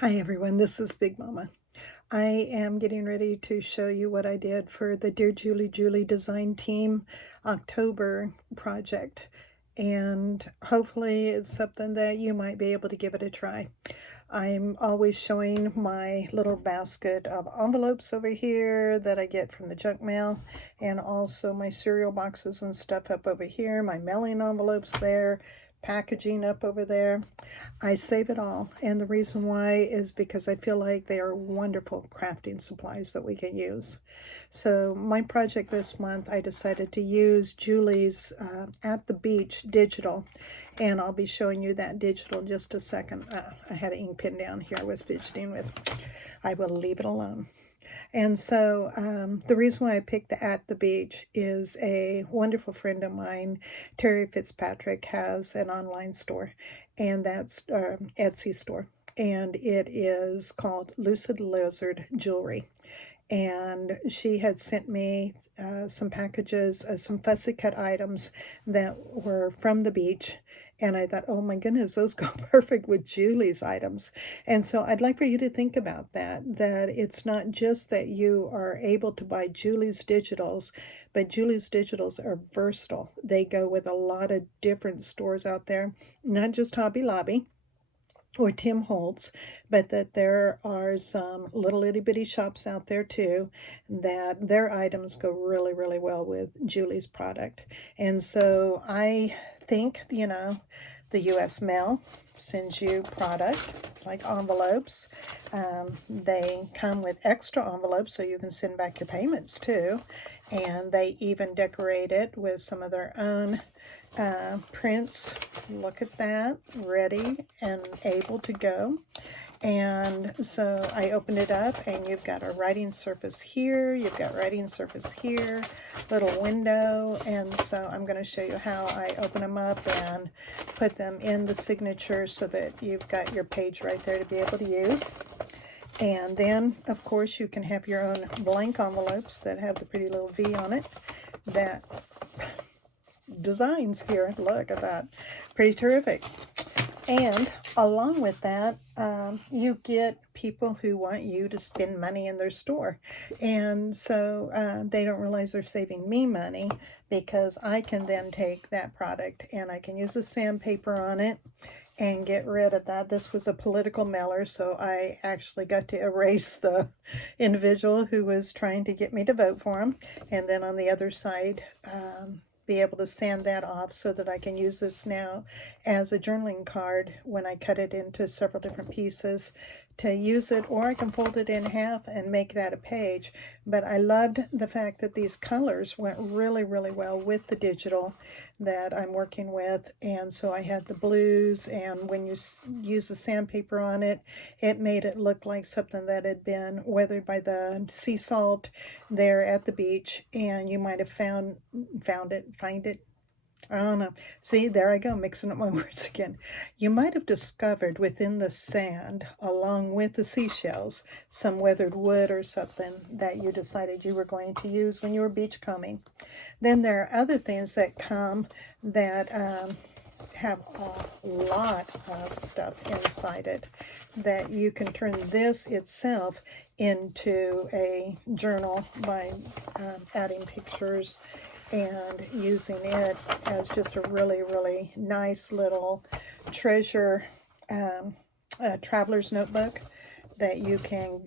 Hi everyone, this is Big Mama. I am getting ready to show you what I did for the Dear Julie Design Team October project, and hopefully it's something that you might be able to give it a try. I'm always showing my little basket of envelopes over here that I get from the junk mail, and also my cereal boxes and stuff up over here, my mailing envelopes there, packaging up over there. I save it all, and the reason why is because I feel like they are wonderful crafting supplies that we can use. So my project this month, I decided to use Julie's At the Beach digital, and I'll be showing you that digital in just a second. I had an ink pen down here I was fidgeting with. I will leave it alone. And so the reason why I picked the At the Beach is a wonderful friend of mine, Terri Fitzpatrick, has an online store, and that's Etsy store. And it is called Lucid Lizard Jewelry. And she had sent me some packages, some fussy cut items that were from the beach. And I thought, oh my goodness, those go perfect with Julie's items. And so I'd like for you to think about that it's not just that you are able to buy Julie's digitals, but Julie's digitals are versatile. They go with a lot of different stores out there, not just Hobby Lobby or Tim Holtz, but that there are some little itty bitty shops out there too that their items go really, really well with Julie's product. And so I think, the U.S. mail sends you product like envelopes. They come with extra envelopes so you can send back your payments too. And they even decorate it with some of their own prints. Look at that, ready and able to go. And so I opened it up, and you've got a writing surface here, you've got writing surface here, little window. And so I'm going to show you how I open them up and put them in the signature so that you've got your page right there to be able to use. And then, of course, you can have your own blank envelopes that have the pretty little V on it that designs here. Look at that. Pretty terrific. And along with that, you get people who want you to spend money in their store. And so they don't realize they're saving me money, because I can then take that product and I can use a sandpaper on it and get rid of that. This was a political mailer, so I actually got to erase the individual who was trying to get me to vote for him. And then on the other side, be able to sand that off so that I can use this now as a journaling card when I cut it into several different pieces to use it, or I can fold it in half and make that a page. But I loved the fact that these colors went really, really well with the digital that I'm working with. And so I had the blues, and when you use the sandpaper on it, it made it look like something that had been weathered by the sea salt there at the beach. And you might have find it. I don't know. See, there I go, mixing up my words again. You might have discovered within the sand, along with the seashells, some weathered wood or something that you decided you were going to use when you were beachcombing. Then there are other things that come that have a lot of stuff inside it, that you can turn this itself into a journal by adding pictures and using it as just a really, really nice little treasure traveler's notebook that you can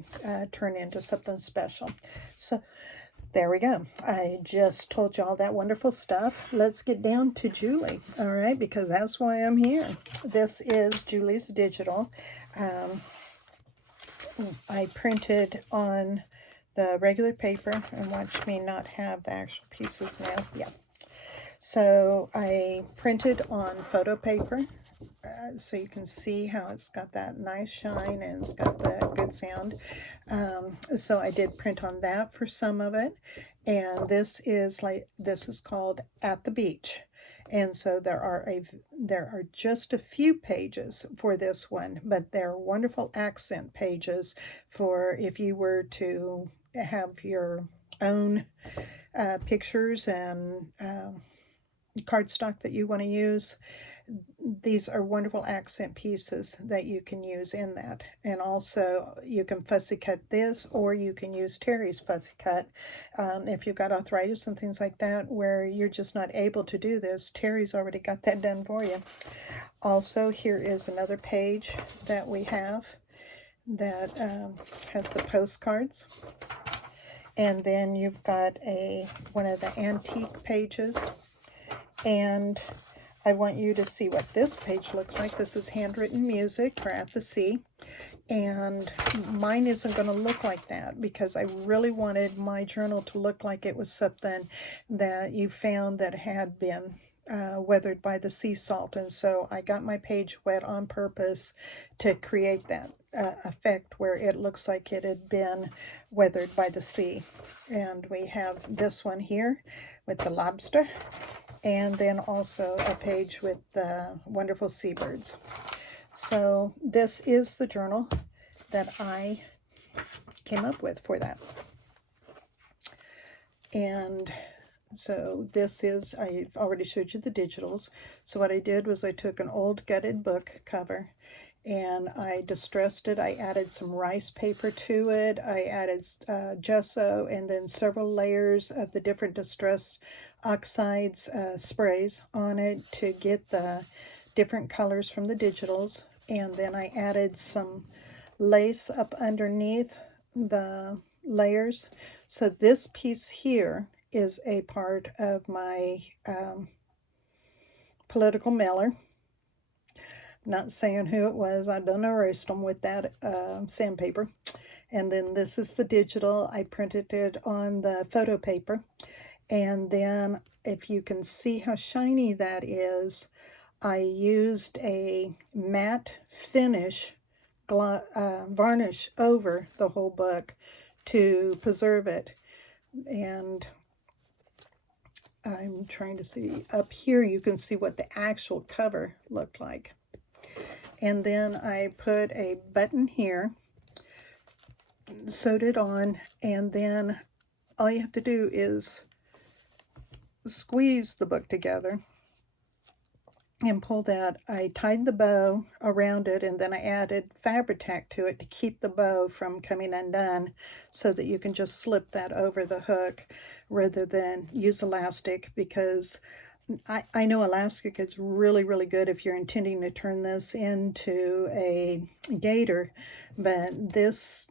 turn into something special. So there we go. I just told you all that wonderful stuff. Let's get down to Julie, all right, because that's why I'm here. This is Julie's digital. I printed on the regular paper, and watch me not have the actual pieces now. Yeah. So I printed on photo paper, so you can see how it's got that nice shine and it's got the good sound. So I did print on that for some of it. And this is called At the Beach. And so there are just a few pages for this one, but they're wonderful accent pages for if you were to have your own pictures and cardstock that you want to use. these are wonderful accent pieces that you can use in that. And also you can fussy cut this, or you can use Terri's fussy cut. If you've got arthritis and things like that where you're just not able to do this, Terri's already got that done for you. Also, here is another page that we have that has the postcards. And then you've got one of the antique pages. And I want you to see what this page looks like. This is handwritten music for At the Sea. And mine isn't going to look like that because I really wanted my journal to look like it was something that you found that had been weathered by the sea salt. And so I got my page wet on purpose to create that effect where it looks like it had been weathered by the sea. And we have this one here with the lobster, and then also a page with the wonderful seabirds. So this is the journal that I came up with for that. And so this is, I've already showed you the digitals. So what I did was I took an old gutted book cover and I distressed it. I added some rice paper to it. I added gesso and then several layers of the different distressed oxides sprays on it to get the different colors from the digitals. And then I added some lace up underneath the layers. So this piece here is a part of my political mailer. Not saying who it was. I done erased them with that sandpaper. And then this is the digital. I printed it on the photo paper. And then if you can see how shiny that is, I used a matte finish varnish over the whole book to preserve it. And I'm trying to see up here, you can see what the actual cover looked like. And then I put a button here, sewed it on, and then all you have to do is squeeze the book together and pull that. I tied the bow around it, and then I added fabric tack to it to keep the bow from coming undone, so that you can just slip that over the hook rather than use elastic, because I know elastic is really, really good if you're intending to turn this into a gaiter, but this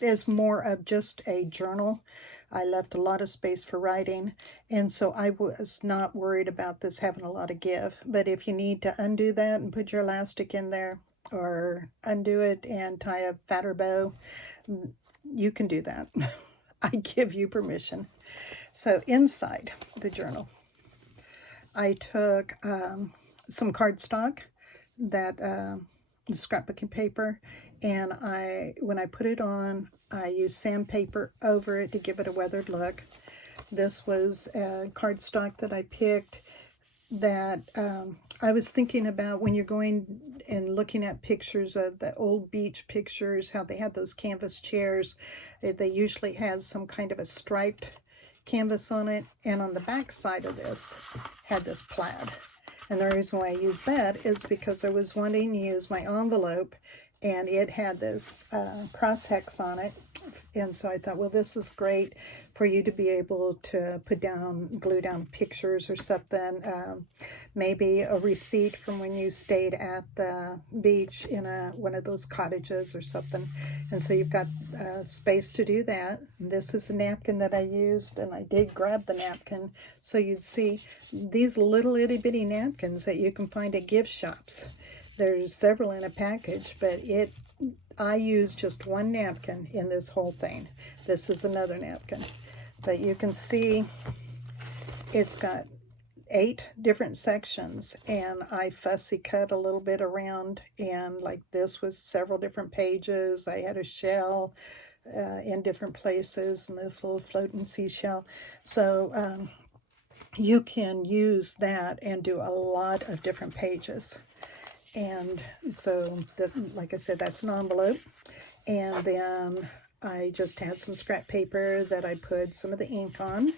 is more of just a journal. I left a lot of space for writing, and so I was not worried about this having a lot of give. But if you need to undo that and put your elastic in there, or undo it and tie a fatter bow, you can do that. I give you permission. So inside the journal, I took some cardstock, that scrapbooking paper, and when I put it on, I used sandpaper over it to give it a weathered look. This was cardstock that I picked that I was thinking about when you're going and looking at pictures of the old beach pictures, how they had those canvas chairs. They usually had some kind of a striped canvas on it, and on the back side of this had this plaid. And the reason why I used that is because I was wanting to use my envelope, and it had this cross hex on it. And so I thought, well, this is great for you to be able to glue down pictures or something. Maybe a receipt from when you stayed at the beach in one of those cottages or something. And so you've got space to do that. This is a napkin that I used, and I did grab the napkin so you'd see these little itty bitty napkins that you can find at gift shops. There's several in a package, but I used just one napkin in this whole thing. This is another napkin. But you can see it's got 8 different sections, and I fussy cut a little bit around, and like this was several different pages. I had a shell in different places, and this little floating seashell. So you can use that and do a lot of different pages. And so, like I said, that's an envelope. And then I just had some scrap paper that I put some of the ink on.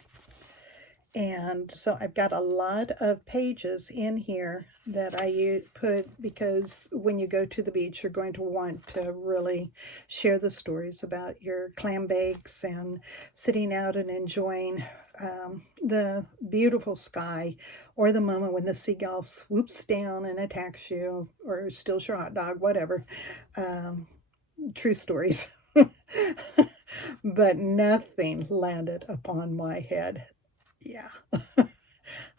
And so I've got a lot of pages in here that I put, because when you go to the beach, you're going to want to really share the stories about your clam bakes and sitting out and enjoying the beautiful sky, or the moment when the seagull swoops down and attacks you, or steals your hot dog, whatever. True stories. But nothing landed upon my head. Yeah.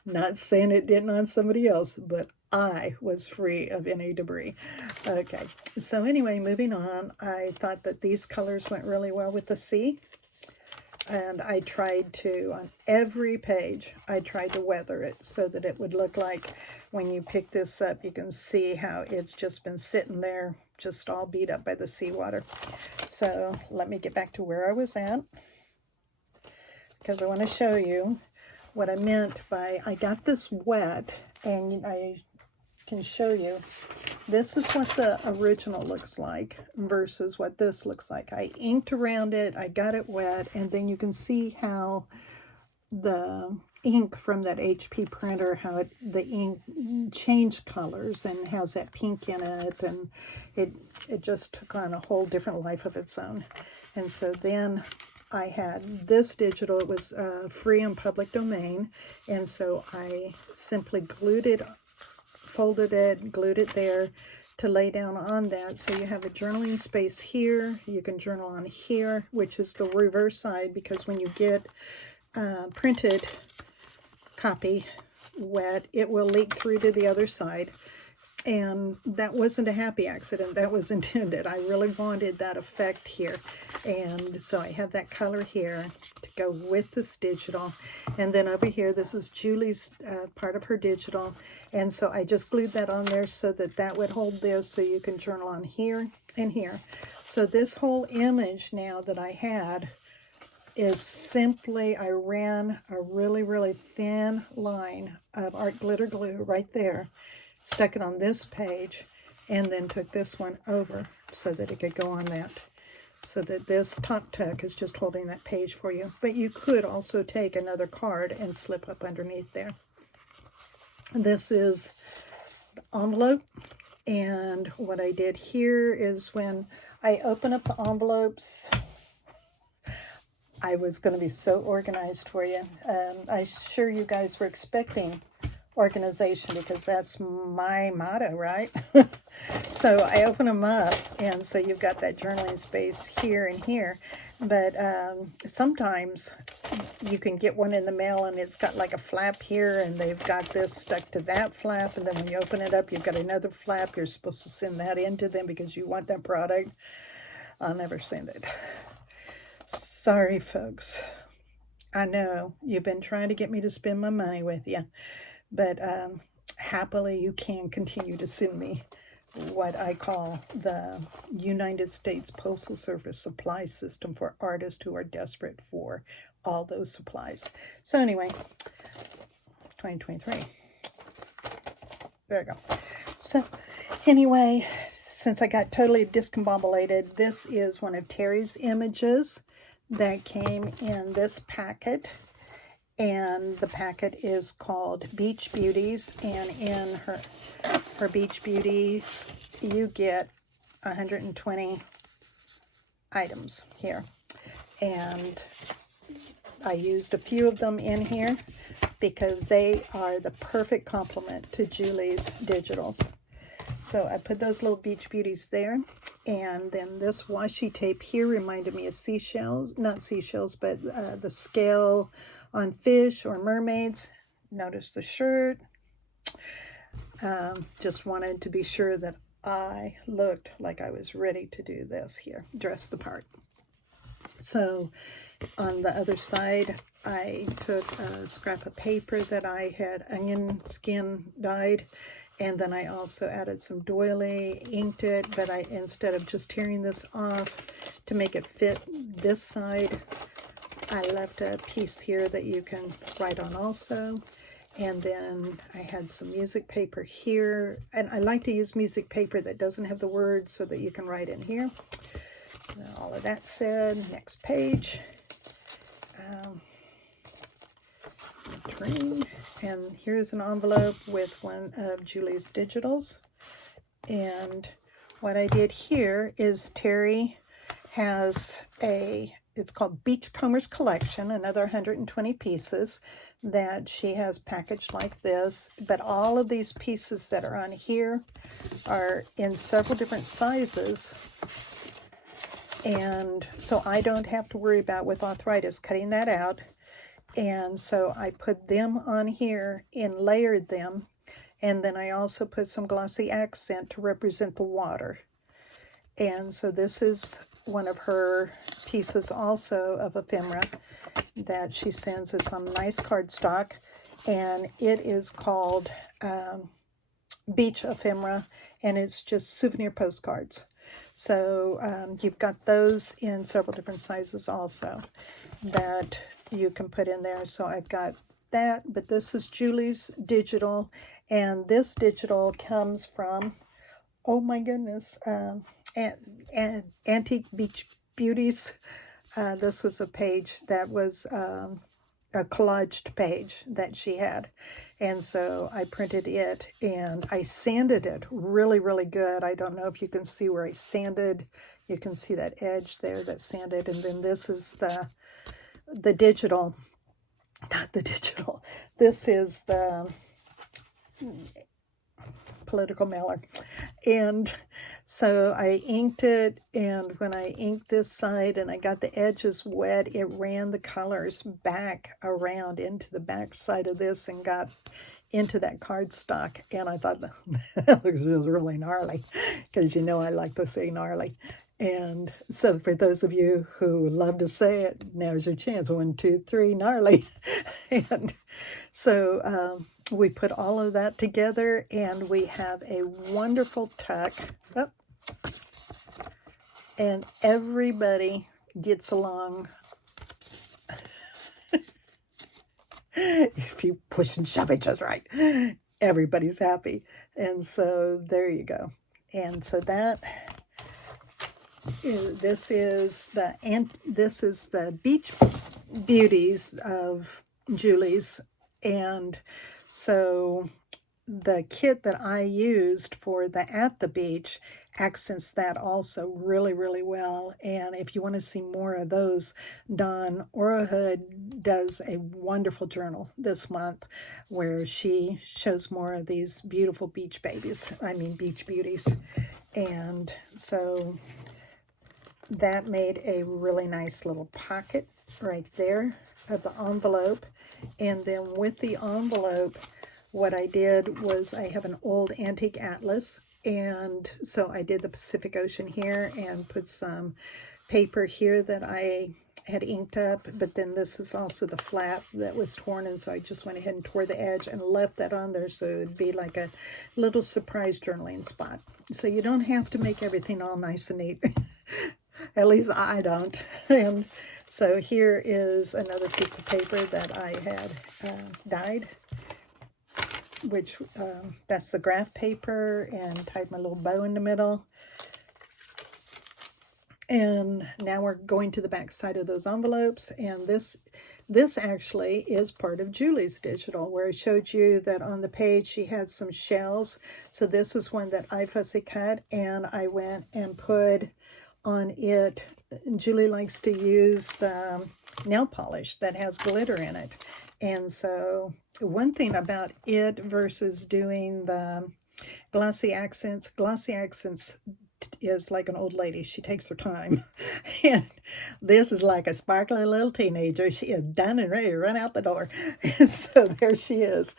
Not saying it didn't on somebody else, but I was free of any debris. Okay, so anyway, moving on, I thought that these colors went really well with the sea. And I tried to, on every page, I tried to weather it so that it would look like when you pick this up, you can see how it's just been sitting there, just all beat up by the seawater. So let me get back to where I was at, because I want to show you what I meant by I got this wet, and I can show you. This is what the original looks like versus what this looks like. I inked around it, I got it wet, and then you can see how the ink from that HP printer, how the ink changed colors and has that pink in it, and it just took on a whole different life of its own. And so then I had this digital. It was free and public domain, and so I simply glued it, folded it, glued it there to lay down on that. So you have a journaling space here. You can journal on here, which is the reverse side, because when you get printed copy wet, it will leak through to the other side. And that wasn't a happy accident. That was intended. I really wanted that effect here. And so I have that color here to go with this digital. And then over here, this is Julie's part of her digital. And so I just glued that on there so that that would hold this, so you can journal on here and here. So this whole image now that I had is simply, I ran a really, really thin line of art glitter glue right there, stuck it on this page, and then took this one over so that it could go on that. So that this top tuck is just holding that page for you. But you could also take another card and slip up underneath there. This is the envelope. And what I did here is when I open up the envelopes, I was going to be so organized for you. I'm sure you guys were expecting organization, because that's my motto, right? So I open them up, and so you've got that journaling space here and here. But sometimes you can get one in the mail and it's got like a flap here, and they've got this stuck to that flap, and then when you open it up, you've got another flap. You're supposed to send that into them because you want that product. I'll never send it. Sorry, folks. I know you've been trying to get me to spend my money with you, but happily you can continue to send me what I call the United States Postal Service supply system for artists who are desperate for all those supplies. So anyway, 2023. There you go. So anyway, since I got totally discombobulated, this is one of Terri's images that came in this packet. And the packet is called Beach Beauties, and in her Beach Beauties, you get 120 items here. And I used a few of them in here because they are the perfect complement to Julie's digitals. So I put those little Beach Beauties there, and then this washi tape here reminded me of seashells, not seashells, but the scale on fish or mermaids. Notice the shirt. Just wanted to be sure that I looked like I was ready to do this here, dress the part. So on the other side, I took a scrap of paper that I had onion skin dyed, and then I also added some doily, inked it, but instead of just tearing this off to make it fit this side, I left a piece here that you can write on also. And then I had some music paper here, and I like to use music paper that doesn't have the words so that you can write in here. All of that said, next page. Trained. And here's an envelope with one of Julie's digitals. And what I did here is Terri has it's called Beachcombers Collection, another 120 pieces that she has packaged like this. But all of these pieces that are on here are in several different sizes. And so I don't have to worry about, with arthritis, cutting that out. And so I put them on here and layered them. And then I also put some glossy accent to represent the water. And so this is one of her pieces also of ephemera that she sends. It's on nice cardstock, and it is called Beach Ephemera, and it's just souvenir postcards. So you've got those in several different sizes also that you can put in there. So I've got that, but this is Julie's digital, and this digital comes from, oh my goodness, Antique Beach Beauties. This was a page that was a collaged page that she had, and so I printed it and I sanded it really, really good. I don't know if you can see where I sanded. You can see that edge there that's sanded. And then this is the digital, not the digital, this is the political mailer. And so I inked it, and when I inked this side and I got the edges wet, it ran the colors back around into the back side of this and got into that cardstock. And I thought, that looks really gnarly, because you know I like to say gnarly. And so for those of you who love to say it, now's your chance. 1, 2, 3, gnarly. And so we put all of that together, and we have a wonderful tuck. Oh, and everybody gets along. If you push and shove it just right, everybody's happy. And so there you go. And so this is the Beach Beauties of Julie's. And so the kit that I used for the At the Beach accents that also really, really well. And if you want to see more of those, Dawn Orahood does a wonderful journal this month where she shows more of these beautiful beach beach beauties. And so that made a really nice little pocket right there of the envelope. And then with the envelope, what I did was I have an old antique atlas, and so I did the Pacific Ocean here and put some paper here that I had inked up, but then this is also the flap that was torn, and so I just went ahead and tore the edge and left that on there so it'd be like a little surprise journaling spot. So you don't have to make everything all nice and neat. At least I don't. And so here is another piece of paper that I had dyed, which that's the graph paper, and tied my little bow in the middle. And now we're going to the back side of those envelopes, and this actually is part of Julie's digital, where I showed you that on the page she had some shells. So this is one that I fussy cut, and I went and put on it. Julie likes to use the nail polish that has glitter in it. And so one thing about it versus doing the glossy accents is like an old lady. She takes her time. And this is like a sparkly little teenager. She is done and ready to run out the door. And so there she is.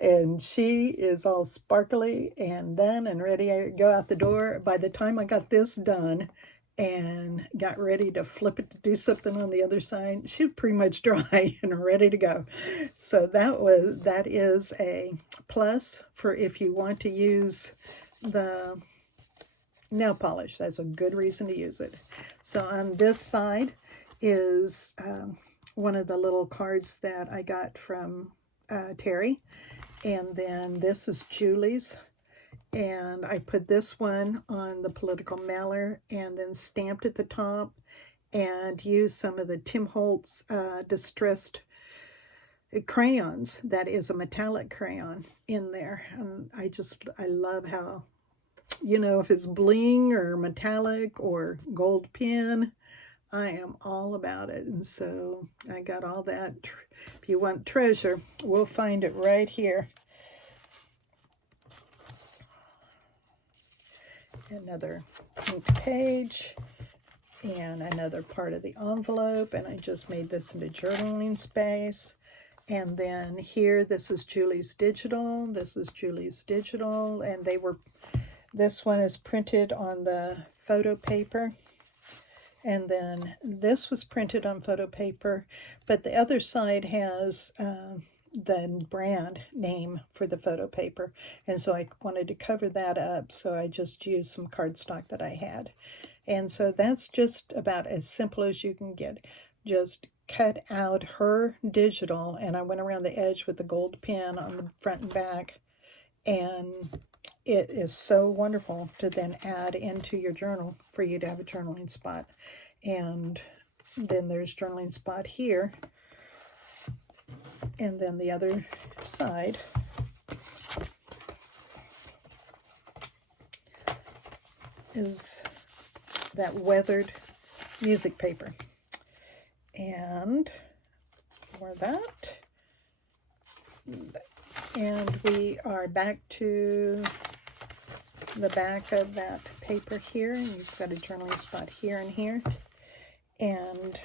And she is all sparkly and done and ready to go out the door. By the time I got this done and got ready to flip it to do something on the other side, she was pretty much dry and ready to go. So that is a plus for if you want to use the nail polish. That's a good reason to use it. So on this side is one of the little cards that I got from Terri. And then this is Julie's. And I put this one on the political mailer and then stamped at the top and used some of the Tim Holtz distressed crayons. That is a metallic crayon in there. And I love how, you know, if it's bling or metallic or gold pen, I am all about it. And so I got all that. If you want treasure, we'll find it right here. Another ink page and another part of the envelope, and I just made this into journaling space. And then here, this is Julie's Digital. This is Julie's Digital, and this one is printed on the photo paper. And then this was printed on photo paper, but the other side has the brand name for the photo paper. And so I wanted to cover that up, so I just used some cardstock that I had. And so that's just about as simple as you can get. Just cut out her digital, and I went around the edge with the gold pen on the front and back. And it is so wonderful to then add into your journal for you to have a journaling spot. And then there's journaling spot here. And then the other side is that weathered music paper. And for that, and we are back to the back of that paper here. And you've got a journaling spot here and here. And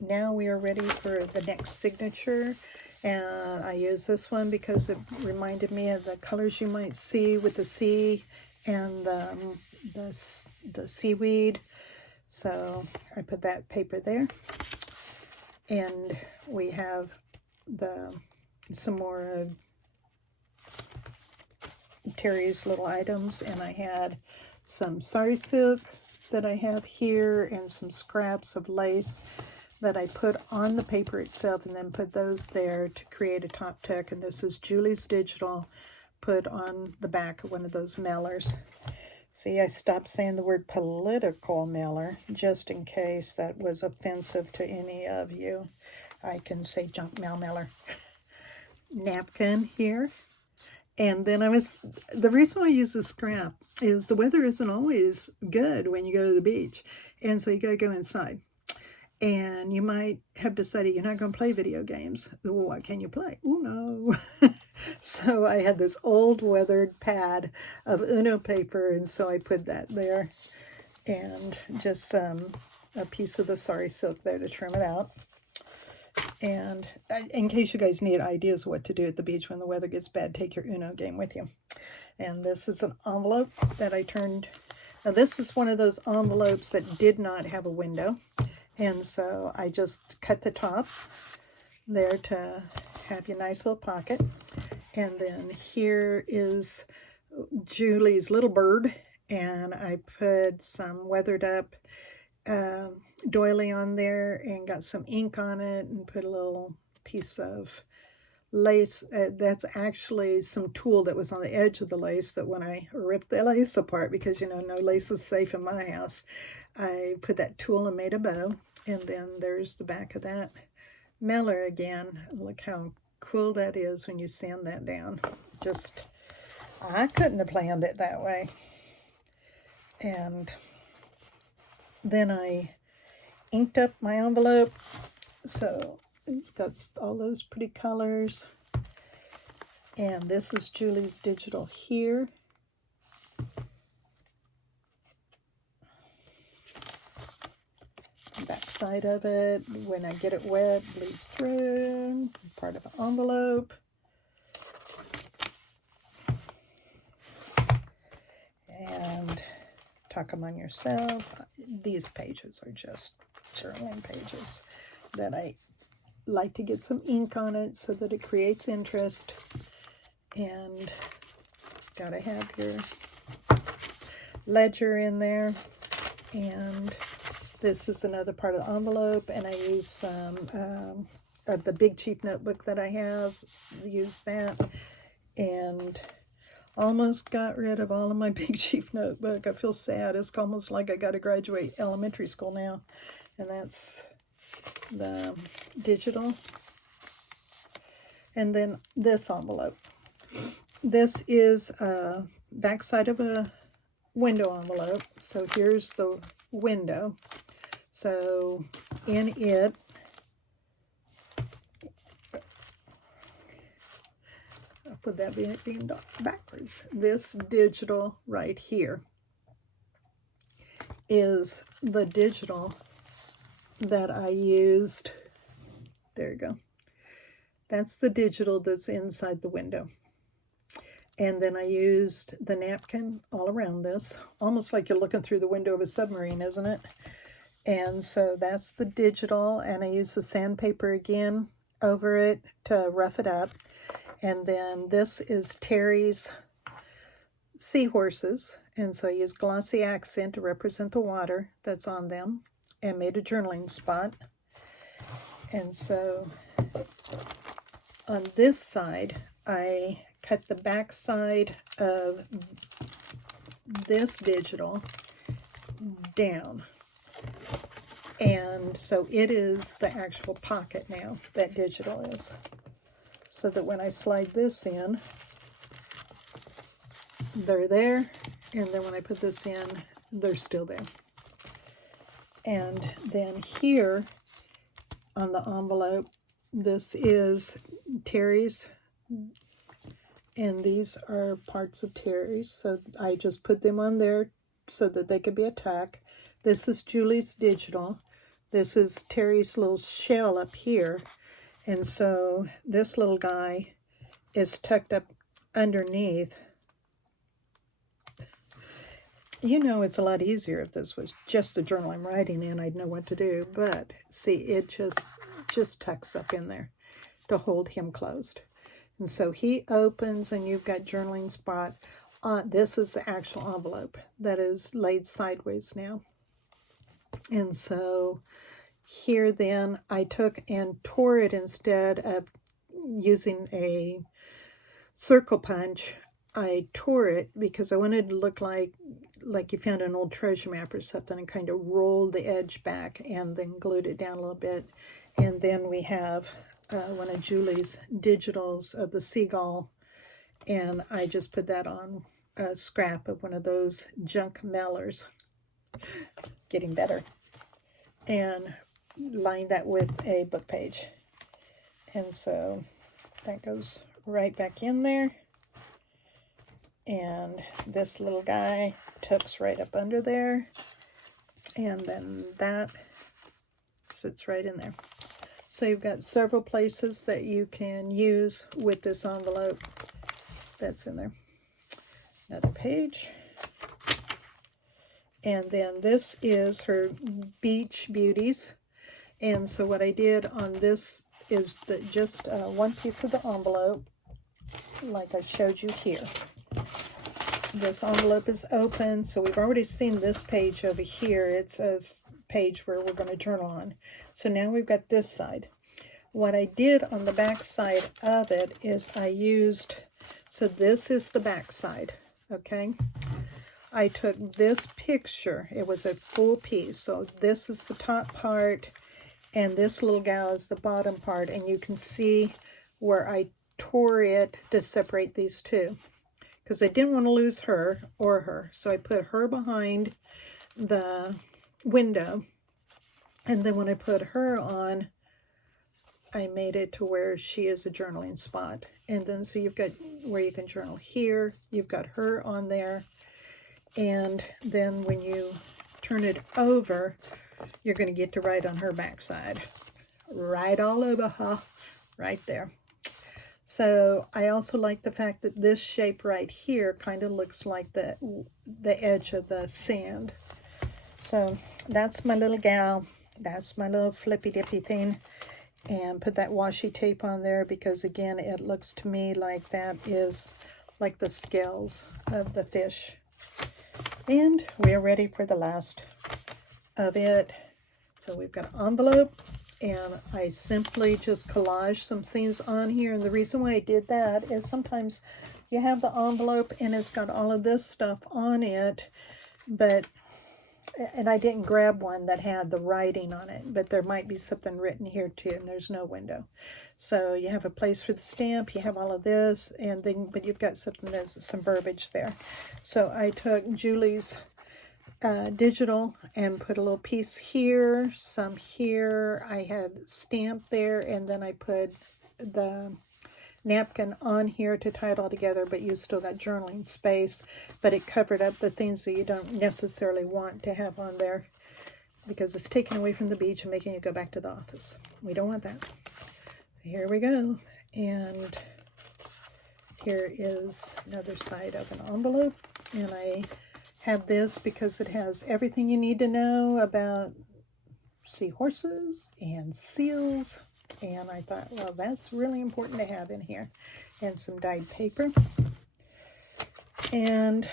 now we are ready for the next signature. And I use this one because it reminded me of the colors you might see with the sea and the seaweed. So I put that paper there. And we have some more of Terri's little items, and I had some sari silk that I have here and some scraps of lace that I put on the paper itself, and then put those there to create a top tuck. And this is Julie's Digital, put on the back of one of those mailers. See, I stopped saying the word political mailer just in case that was offensive to any of you. I can say junk mail mailer. Napkin here. And then the reason why I use this scrap is the weather isn't always good when you go to the beach. And so you got to go inside. And you might have decided you're not going to play video games. Well, what can you play? Uno. So I had this old weathered pad of Uno paper, and so I put that there. And just a piece of the sari silk there to trim it out. And in case you guys need ideas of what to do at the beach when the weather gets bad, take your Uno game with you. And this is an envelope that I turned. Now this is one of those envelopes that did not have a window. And so I just cut the top there to have your nice little pocket. And then here is Julie's little bird. And I put some weathered up doily on there and got some ink on it and put a little piece of lace. That's actually some tulle that was on the edge of the lace that when I ripped the lace apart, because you know no lace is safe in my house, I put that tulle and made a bow. And then there's the back of that mailer again. Look how cool that is when you sand that down. Just, I couldn't have planned it that way. And then I inked up my envelope. So it's got all those pretty colors. And this is Julie's Digital here. Back side of it, when I get it wet, bleeds through. Part of the envelope. And tuck them on yourself. These pages are just journaling pages that I like to get some ink on it so that it creates interest. And gotta have your ledger in there. And this is another part of the envelope, and I use some of the Big Chief notebook that I have. Use that, and almost got rid of all of my Big Chief notebook. I feel sad. It's almost like I got to graduate elementary school now. And that's the digital. And then this envelope. This is a backside of a window envelope. So here's the window. So in it, I'll put that being backwards. This digital right here is the digital that I used. There you go. That's the digital that's inside the window. And then I used the napkin all around this, almost like you're looking through the window of a submarine, isn't it? And so that's the digital, and I used the sandpaper again over it to rough it up. And then this is Terri's seahorses, and so I used glossy accent to represent the water that's on them, and made a journaling spot. And so on this side, I cut the back side of this digital down. And so it is the actual pocket now, that digital is. So that when I slide this in, they're there. And then when I put this in, they're still there. And then here on the envelope, this is Terri's, and these are parts of Terri's. So I just put them on there so that they could be attacked. This is Julie's digital. This is Terri's little shell up here. And so this little guy is tucked up underneath. You know, it's a lot easier if this was just a journal I'm writing in. I'd know what to do. But see, it just tucks up in there to hold him closed. And so he opens, and you've got journaling spot. This is the actual envelope that is laid sideways now. And so here then I took and tore it instead of using a circle punch. I tore it because I wanted to look like you found an old treasure map or something, and kind of rolled the edge back and then glued it down a little bit. And then we have one of Julie's digitals of the seagull, and I just put that on a scrap of one of those junk mailers. Getting better. And line that with a book page. And so that goes right back in there. And this little guy tucks right up under there. And then that sits right in there. So you've got several places that you can use with this envelope that's in there. Another page. And then this is her Beach Beauties. And so what I did on this is just one piece of the envelope, like I showed you here. This envelope is open, so we've already seen this page over here. It's a page where we're going to journal on. So now we've got this side. What I did on the back side of it is I used, so this is the back side, okay? I took this picture. It was a full piece. So this is the top part, and this little gal is the bottom part. And you can see where I tore it to separate these two, because I didn't want to lose her or her. So I put her behind the window. And then when I put her on, I made it to where she is a journaling spot. And then so you've got where you can journal here. You've got her on there. And then when you turn it over, you're going to get to write on her backside. Right all over her. Right there. So I also like the fact that this shape right here kind of looks like the edge of the sand. So that's my little gal. That's my little flippy dippy thing. And put that washi tape on there because, again, it looks to me like that is like the scales of the fish. And we are ready for the last of it. So we've got an envelope, and I simply just collage some things on here. And the reason why I did that is sometimes you have the envelope and it's got all of this stuff on it, but and I didn't grab one that had the writing on it, but there might be something written here too, and there's no window. So you have a place for the stamp, you have all of this, and then, but you've got something that's some verbiage there. So I took Julie's digital and put a little piece here, some here. I had stamped there, and then I put the napkin on here to tie it all together, but you still got journaling space, but it covered up the things that you don't necessarily want to have on there because it's taken away from the beach and making you go back to the office. We don't want that. Here we go. And here is another side of an envelope, and I have this because it has everything you need to know about seahorses and seals. And I thought, well, that's really important to have in here. And some dyed paper. And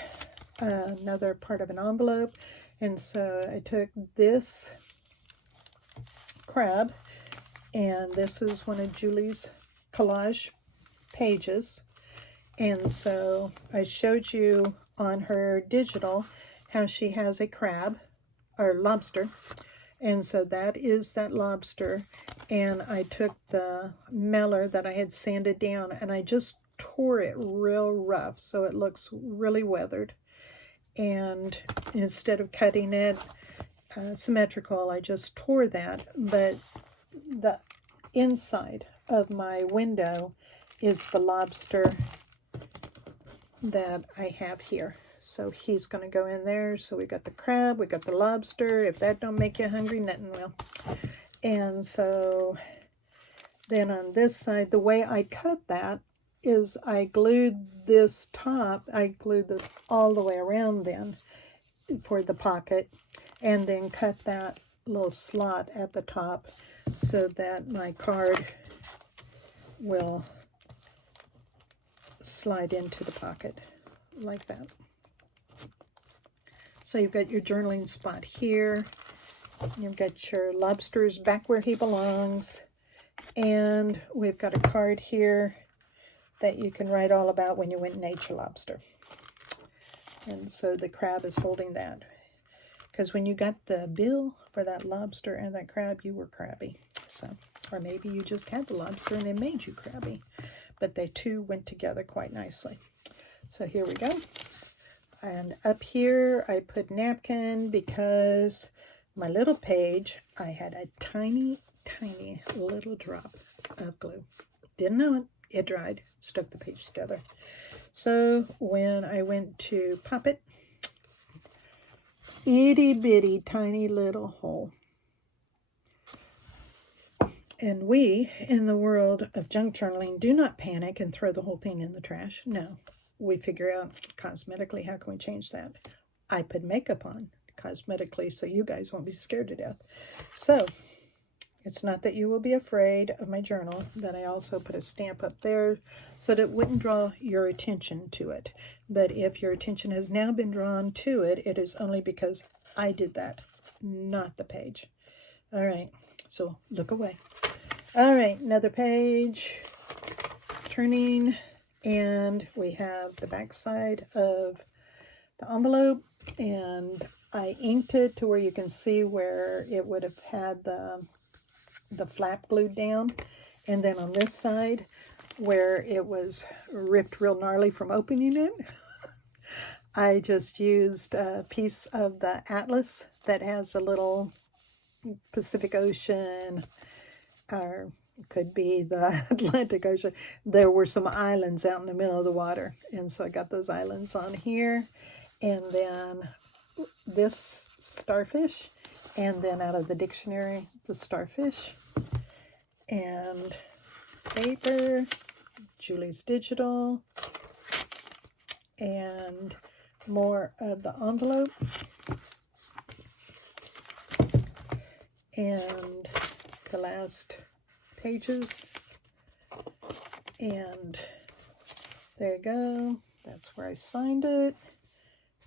another part of an envelope. And so I took this crab. And this is one of Julie's collage pages. And so I showed you on her digital how she has a crab or lobster. And so that is that lobster. And I took the mailer that I had sanded down and I just tore it real rough so it looks really weathered. And instead of cutting it symmetrical, I just tore that. But the inside of my window is the lobster that I have here. So he's going to go in there. So we got the crab, we got the lobster. If that don't make you hungry, nothing will. And so then on this side, the way I cut that is I glued this top, I glued this all the way around then for the pocket, and then cut that little slot at the top so that my card will slide into the pocket like that. So you've got your journaling spot here. You've got your lobsters back where he belongs. And we've got a card here that you can write all about when you went and ate your lobster. And so the crab is holding that. Because when you got the bill for that lobster and that crab, you were crabby. So, or maybe you just had the lobster and they made you crabby. But they two went together quite nicely. So here we go. And up here I put napkin because my little page, I had a tiny, tiny little drop of glue. Didn't know it. It dried. Stuck the page together. So when I went to pop it, itty bitty tiny little hole. And we, in the world of junk journaling, do not panic and throw the whole thing in the trash. No. We figure out cosmetically how can we change that. I put makeup on cosmetically so you guys won't be scared to death. So it's not that you will be afraid of my journal. Then I also put a stamp up there so that it wouldn't draw your attention to it. But if your attention has now been drawn to it, it is only because I did that, not the page. All right, so look away. All right, another page, turning. And we have the back side of the envelope, and I inked it to where you can see where it would have had the flap glued down. And then on this side, where it was ripped real gnarly from opening it, I just used a piece of the atlas that has a little Pacific Ocean, or could be the Atlantic Ocean. There were some islands out in the middle of the water, and so I got those islands on here. And then this starfish, and then out of the dictionary, the starfish, and paper, Julie's digital, and more of the envelope, and the last pages. And there you go. That's where I signed it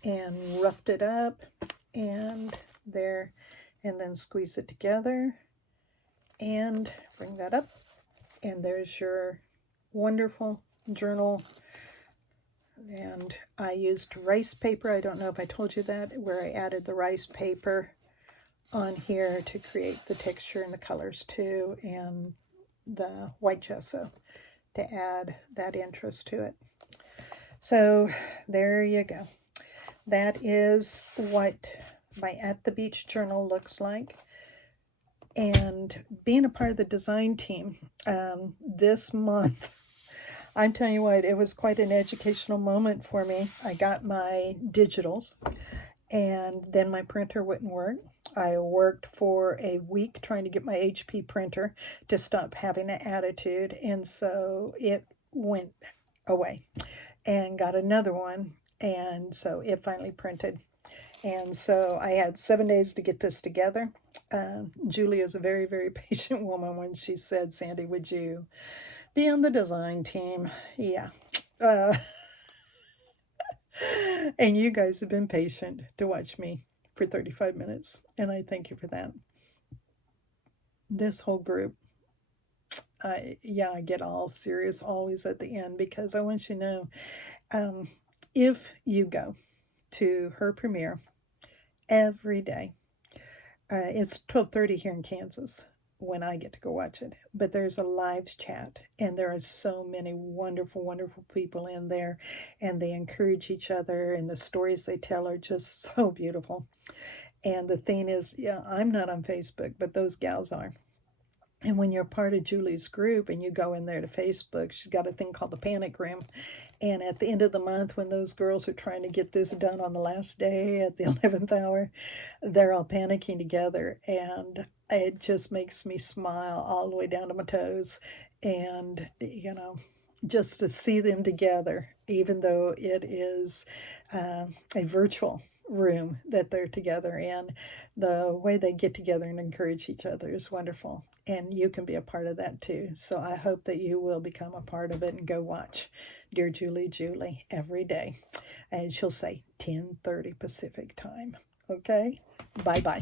and roughed it up, and there, and then squeeze it together and bring that up, and there's your wonderful journal And I used rice paper. I don't know if I told you that, where I added the rice paper on here to create the texture and the colors too, and the white gesso to add that interest to it. So there you go. That is what my At the Beach journal looks like. And being a part of the design team this month, I'm telling you what, it was quite an educational moment for me. I got my digitals, and then my printer wouldn't work. I worked for a week trying to get my HP printer to stop having an attitude, and so it went away, and got another one, and so it finally printed. And so I had 7 days to get this together. Julie is a very, very patient woman. When she said, Sandy, would you be on the design team? Yeah. And you guys have been patient to watch me for 35 minutes, and I thank you for that. This whole group, I get all serious always at the end, because I want you to know, if you go to her premiere every day, it's 12:30 here in Kansas when I get to go watch it, but there's a live chat, and there are so many wonderful, wonderful people in there, and they encourage each other, and the stories they tell are just so beautiful. And the thing is, I'm not on Facebook, but those gals are. And when you're part of Julie's group and you go in there to Facebook, she's got a thing called the panic room. And at the end of the month, when those girls are trying to get this done on the last day at the 11th hour, they're all panicking together. And it just makes me smile all the way down to my toes. And, just to see them together, even though it is a virtual room that they're together in, the way they get together and encourage each other is wonderful. And you can be a part of that too. So I hope that you will become a part of it and go watch Dear Julie every day. And she'll say 10:30 Pacific time. Okay? Bye-bye.